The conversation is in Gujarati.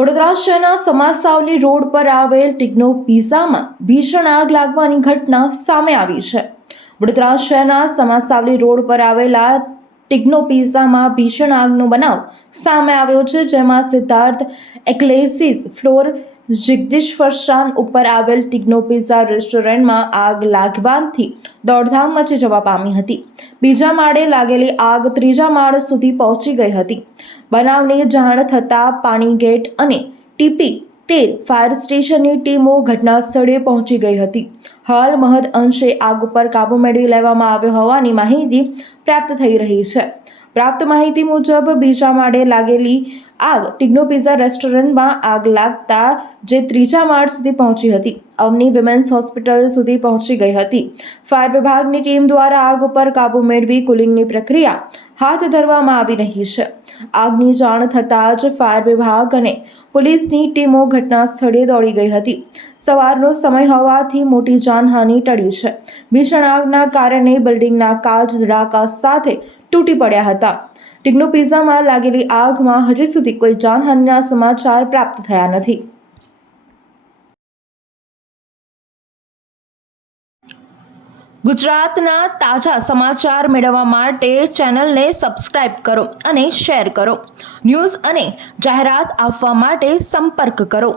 વડોદરા શહેરના સમાસાવલી રોડ પર આવેલ ટિગ્નો પિઝામાં ભીષણ આગ લાગવાની ઘટના સામે આવી છે। વડોદરા શહેરના સમાસાવલી રોડ પર આવેલા ટિગ્નો પિઝામાં ભીષણ આગનો બનાવ સામે આવ્યો છે, જેમાં સિદ્ધાર્થ એક્લેસીસ ફ્લોર જગદીશ્વર શાન ઉપર આવેલ ટિગ્નો પિઝા રેસ્ટોરન્ટમાં આગ લાગવાથી દોડધામ મચી જવા પામી હતી। બીજા માળે લાગેલી આગ ત્રીજા માળ સુધી પહોંચી ગઈ હતી। બનાવની જાણ થતાં પાણીગેટ અને TP13 ફાયર સ્ટેશનની ટીમો ઘટના સ્થળે પહોંચી ગઈ હતી। હાલ મહદ અંશે આગ ઉપર કાબુ મેળવી લેવામાં આવ્યો હોવાની માહિતી પ્રાપ્ત થઈ રહી છે। પ્રાપ્ત માહિતી મુજબ બીજા માળે લાગેલી આગ ટિગ્નો પિઝા રેસ્ટોરન્ટમાં આગ લાગતા જે ત્રીજા માળ સુધી પહોંચી હતી। અવની વિમેન્સ હોસ્પિટલ સુધી પહોંચી ગઈ હતી। ફાયર વિભાગની ટીમ દ્વારા આગ ઉપર કાબુ મેળવી કુલિંગની પ્રક્રિયા હાથ ધરવામાં આવી રહી છે। આગની જાણ થતાં જ ફાયર વિભાગ અને પોલીસની ટીમો ઘટના સ્થળે દોડી ગઈ હતી। સવારનો સમય હોવાથી મોટી જાનહાનિ ટળી છે। ભીષણ આગના કારણે બિલ્ડિંગના કાચ ધડાકા સાથે તૂટી પડ્યા હતા। ટિગ્નો પિઝામાં લાગેલી આગમાં હજી સુધી કોઈ જાનહાનિના સમાચાર પ્રાપ્ત થયા નથી। ગુજરાતના તાજા સમાચાર મેળવવા માટે ચેનલને સબસ્ક્રાઇબ કરો અને શેર કરો। ન્યૂઝ અને જાહેરાત આપવા માટે સંપર્ક કરો।